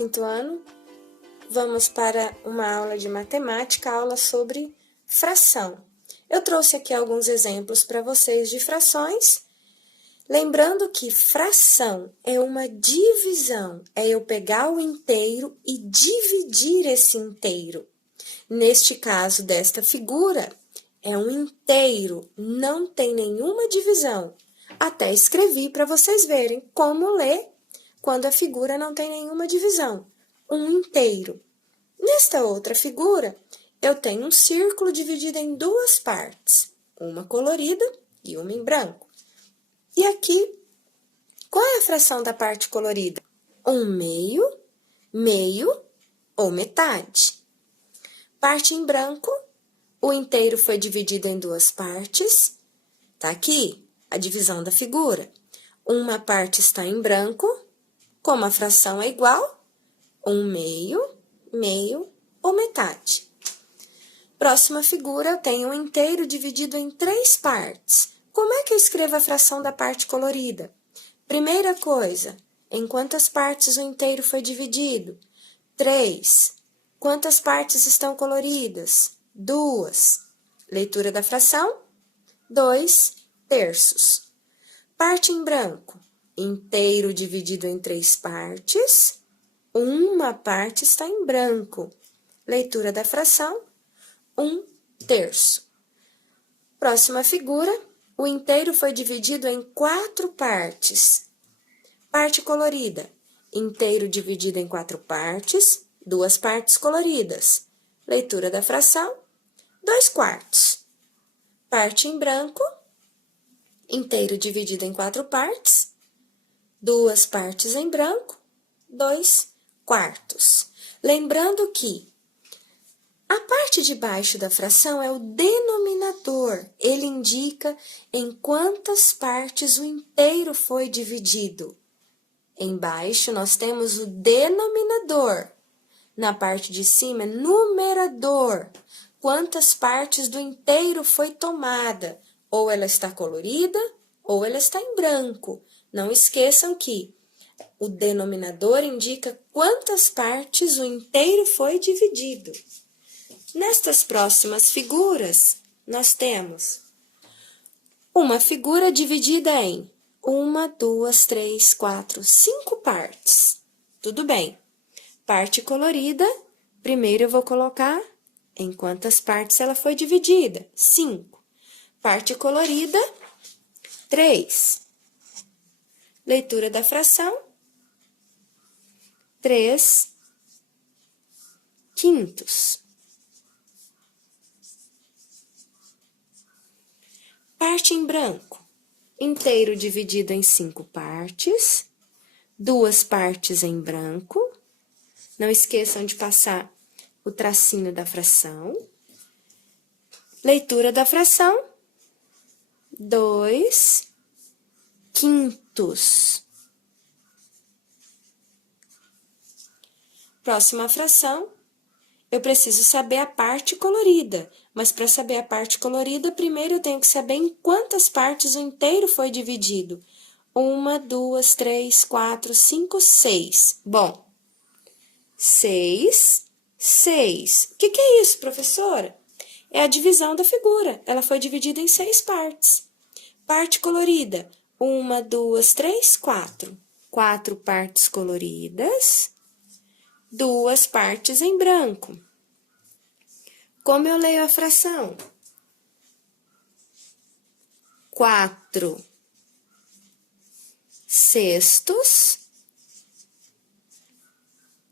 quinto ano. Vamos para uma aula de matemática, aula sobre fração. Eu trouxe aqui alguns exemplos para vocês de frações. Lembrando que fração é uma divisão, é eu pegar o inteiro e dividir esse inteiro. Neste caso desta figura, é um inteiro, não tem nenhuma divisão. Até escrevi para vocês verem como ler quando a figura não tem nenhuma divisão. Um inteiro. Nesta outra figura, eu tenho um círculo dividido em duas partes, uma colorida e uma em branco. E aqui, qual é a fração da parte colorida? 1/2, meio ou metade. Parte em branco, o inteiro foi dividido em duas partes. Tá aqui a divisão da figura. Uma parte está em branco, como a fração é igual, 1/2, meio ou metade. Próxima figura, eu tenho um inteiro dividido em três partes. Como é que eu escrevo a fração da parte colorida? Primeira coisa, em quantas partes o inteiro foi dividido? 3. Quantas partes estão coloridas? 2. Leitura da fração? 2/3. Parte em branco. Inteiro dividido em três partes. Uma parte está em branco. Leitura da fração? 1/3. Próxima figura. O inteiro foi dividido em 4 partes. Parte colorida. Inteiro dividido em 4 partes, 2 partes coloridas. Leitura da fração? 2/4. Parte em branco. Inteiro dividido em 4 partes, 2 partes em branco, 2/4. Lembrando que a parte de baixo da fração é o denominador. Ele indica em quantas partes o inteiro foi dividido. Embaixo, nós temos o denominador. Na parte de cima, é numerador. Quantas partes do inteiro foi tomada? Ou ela está colorida, ou ela está em branco. Não esqueçam que o denominador indica quantas partes o inteiro foi dividido. Nestas próximas figuras, nós temos uma figura dividida em 1, 2, 3, 4, 5 partes. Tudo bem. Parte colorida, primeiro eu vou colocar em quantas partes ela foi dividida. 5. Parte colorida, 3. Leitura da fração, 3/5. Parte em branco. Inteiro dividido em 5 partes, 2 partes em branco. Não esqueçam de passar o tracinho da fração. Leitura da fração, 2/5. Próxima fração, eu preciso saber a parte colorida. Mas para saber a parte colorida, primeiro eu tenho que saber em quantas partes o inteiro foi dividido. 1, 2, 3, 4, 5, 6. Bom, 6. O que é isso, professora? É a divisão da figura. Ela foi dividida em 6 partes. Parte colorida. 1, 2, 3, 4. 4 partes coloridas. 2 partes em branco. Como eu leio a fração? 4/6,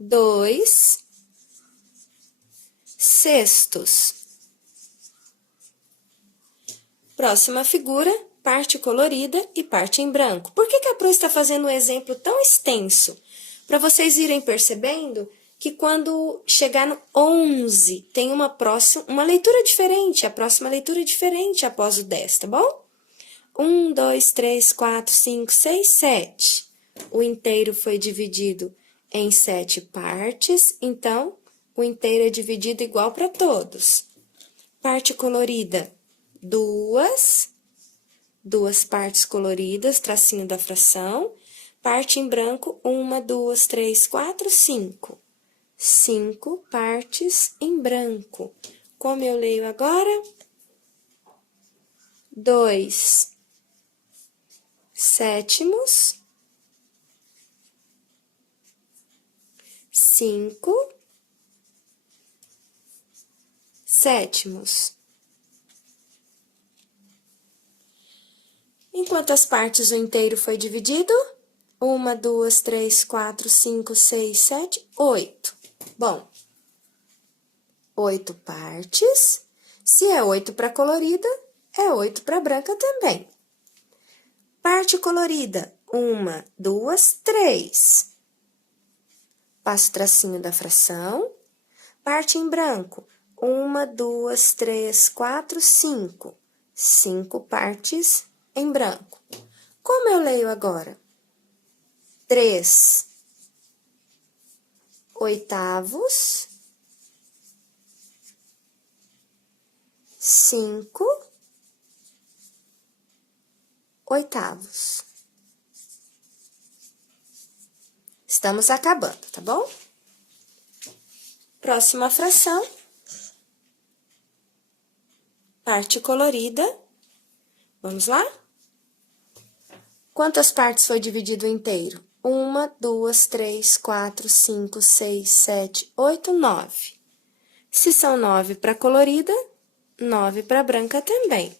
2/6. Próxima figura, parte colorida e parte em branco. Por que a Pro está fazendo um exemplo tão extenso? Para vocês irem percebendo que quando chegar no 11, tem uma leitura diferente, a próxima leitura é diferente após o 10, tá bom? 1, 2, 3, 4, 5, 6, 7. O inteiro foi dividido em 7 partes, então, o inteiro é dividido igual para todos. Parte colorida, 2 partes coloridas, tracinho da fração. Parte em branco, 1, 2, 3, 4, 5. 5 partes em branco. Como eu leio agora? 2 sétimos, 5 sétimos. Em quantas partes o inteiro foi dividido? 1, 2, 3, 4, 5, 6, 7, 8. Bom, 8 partes. Se é 8 para colorida, é 8 para branca também. Parte colorida, 1, 2, 3. Passo o tracinho da fração. Parte em branco, 1, 2, 3, 4, 5. 5 partes em branco. Como eu leio agora? 3 oitavos, 5 oitavos. Estamos acabando, tá bom? Próxima fração. Parte colorida. Vamos lá? Quantas partes foi dividido inteiro? 1, 2, 3, 4, 5, 6, 7, 8, 9. Se são 9 para colorida, 9 para branca também.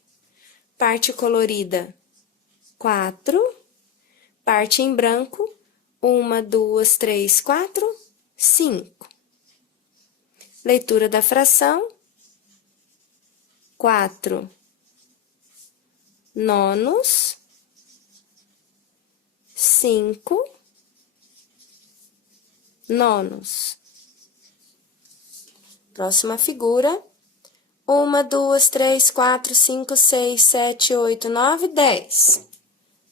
Parte colorida, 4. Parte em branco, 1, 2, 3, 4, 5. Leitura da fração, 4 nonos, 5 nonos. Próxima figura. 1, 2, 3, 4, 5, 6, 7, 8, 9, 10.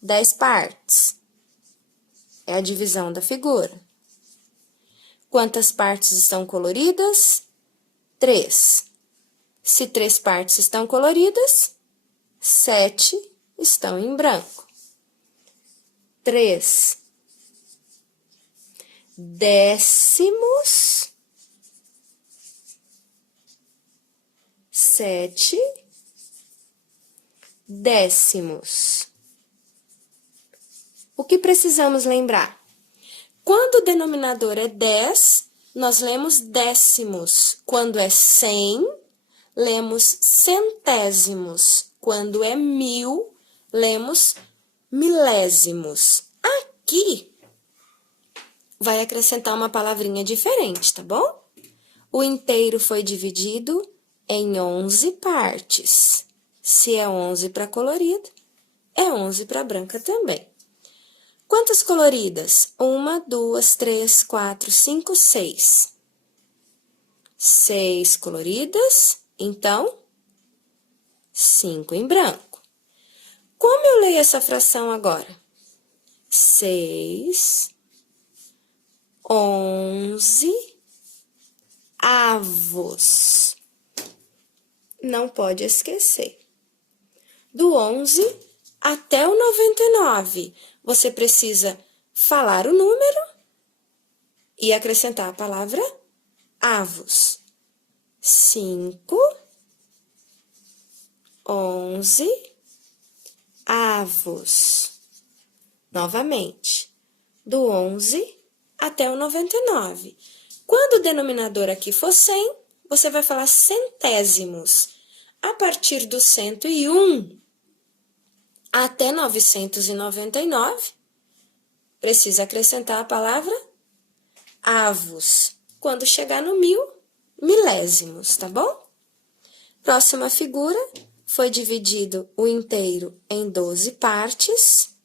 10 partes. É a divisão da figura. Quantas partes estão coloridas? 3. Se 3 partes estão coloridas, 7 estão em branco. 3 décimos, 7 décimos. O que precisamos lembrar? Quando o denominador é 10, nós lemos décimos. Quando é 100, lemos centésimos. Quando é 1000, lemos milésimos. Aqui, vai acrescentar uma palavrinha diferente, tá bom? O inteiro foi dividido em 11 partes. Se é 11 para colorida, é 11 para branca também. Quantas coloridas? 1, 2, 3, 4, 5, 6. 6 coloridas, então, 5 em branco. Como eu leio essa fração agora? 6, 11 avos. Não pode esquecer. Do 11 até o 99, você precisa falar o número e acrescentar a palavra avos. 5, 11 avos. Novamente, do 11 até o 99. Quando o denominador aqui for 100, você vai falar centésimos. A partir do 101 até 999, precisa acrescentar a palavra avos. Quando chegar no 1000, milésimos, tá bom? Próxima figura, foi dividido o inteiro em 12 partes.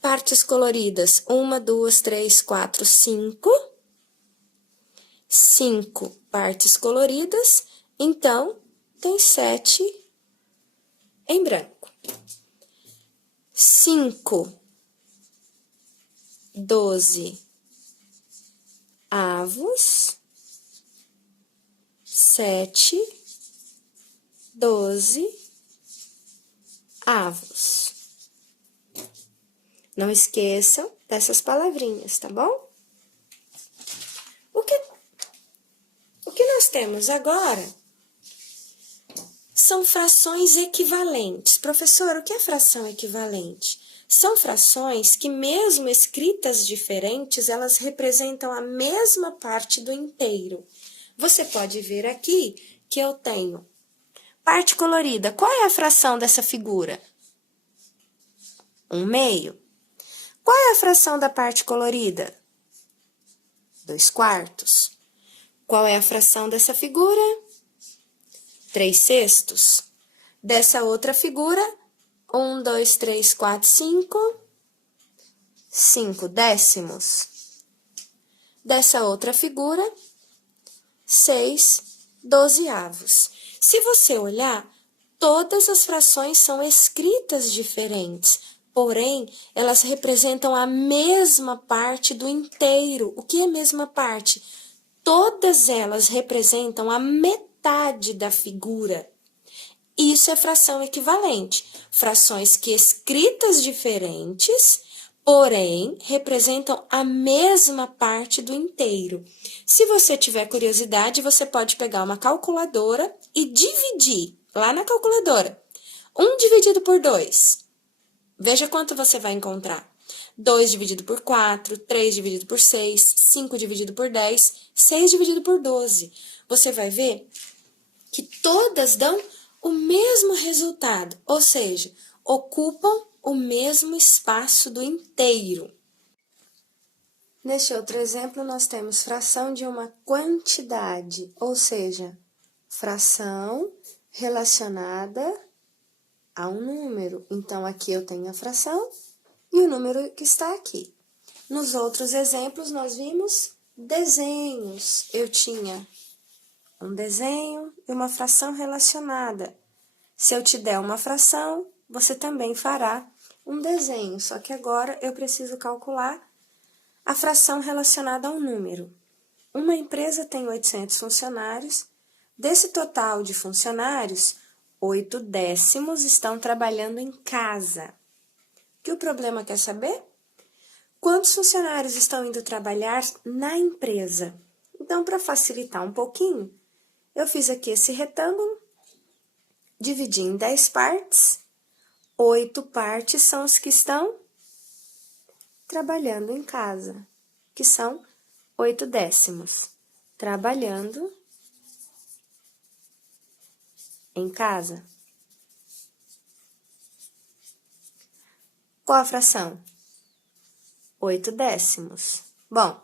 Partes coloridas, 1, 2, 3, 4, 5. 5 partes coloridas, então, tem 7 em branco. 5, 12 avos, 7, 12 avos. Não esqueçam dessas palavrinhas, tá bom? O que nós temos agora são frações equivalentes. Professor, o que é fração equivalente? São frações que, mesmo escritas diferentes, elas representam a mesma parte do inteiro. Você pode ver aqui que eu tenho parte colorida. Qual é a fração dessa figura? 1/2. Qual é a fração da parte colorida? 2/4. Qual é a fração dessa figura? 3/6. Dessa outra figura, 1, 2, 3, 4, 5. 5/10. Dessa outra figura, 6/12. Se você olhar, todas as frações são escritas diferentes, porém, elas representam a mesma parte do inteiro. O que é a mesma parte? Todas elas representam a metade da figura. Isso é fração equivalente. Frações que escritas diferentes, porém, representam a mesma parte do inteiro. Se você tiver curiosidade, você pode pegar uma calculadora e dividir lá na calculadora. 1 dividido por 2. Veja quanto você vai encontrar. 2 dividido por 4, 3 dividido por 6, 5 dividido por 10, 6 dividido por 12. Você vai ver que todas dão o mesmo resultado, ou seja, ocupam o mesmo espaço do inteiro. Neste outro exemplo, nós temos fração de uma quantidade, ou seja, fração relacionada a um número. Então, aqui eu tenho a fração e o número que está aqui. Nos outros exemplos, nós vimos desenhos. Eu tinha um desenho e uma fração relacionada. Se eu te der uma fração, você também fará um desenho, só que agora eu preciso calcular a fração relacionada a um número. Uma empresa tem 800 funcionários. Desse total de funcionários, 8/10 estão trabalhando em casa. O que o problema quer saber? Quantos funcionários estão indo trabalhar na empresa? Então, para facilitar um pouquinho, eu fiz aqui esse retângulo, dividi em 10 partes, 8 partes são os que estão trabalhando em casa, que são 8/10, trabalhando em casa. Qual a fração? 8/10. Bom,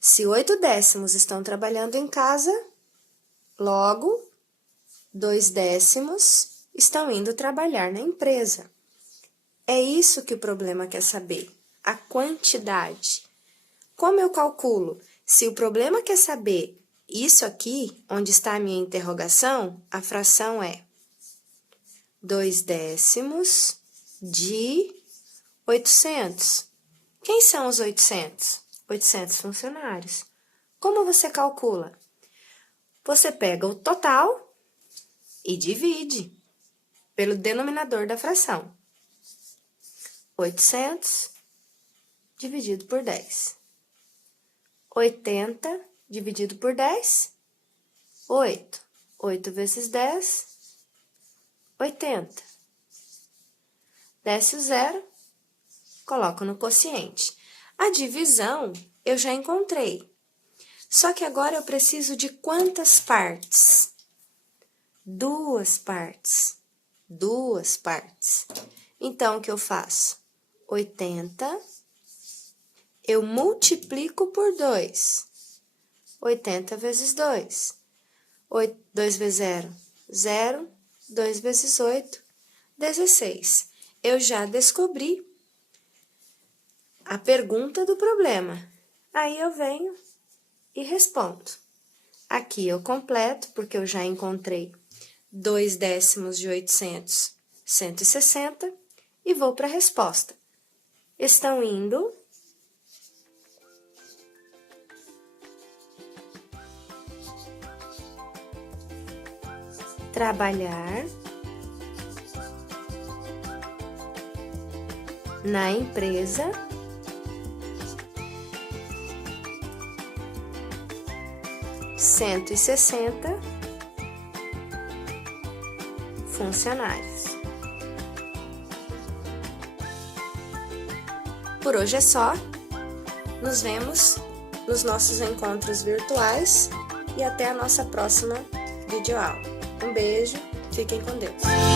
se 8/10 estão trabalhando em casa, logo, 2/10 estão indo trabalhar na empresa. É isso que o problema quer saber, a quantidade. Como eu calculo? Se o problema quer saber isso aqui, onde está a minha interrogação, a fração é 2/10 de 800. Quem são os 800? 800 funcionários. Como você calcula? Você pega o total e divide pelo denominador da fração. 800 dividido por 10. 80 dividido por 10, 8. 8 vezes 10, 80. Desce o zero, coloco no quociente. A divisão eu já encontrei. Só que agora eu preciso de quantas partes? 2 partes. 2 partes. Então, o que eu faço? 80, eu multiplico por 2. 80 vezes 2. 2 vezes 0, 0. 2 vezes 8, 16. Eu já descobri a pergunta do problema. Aí eu venho e respondo. Aqui eu completo, porque eu já encontrei 2/10 de 800, 160, e vou para a resposta. Estão indo trabalhar na empresa, 160 funcionários. Por hoje é só. Nos vemos nos nossos encontros virtuais e até a nossa próxima videoaula. Um beijo, fiquem com Deus.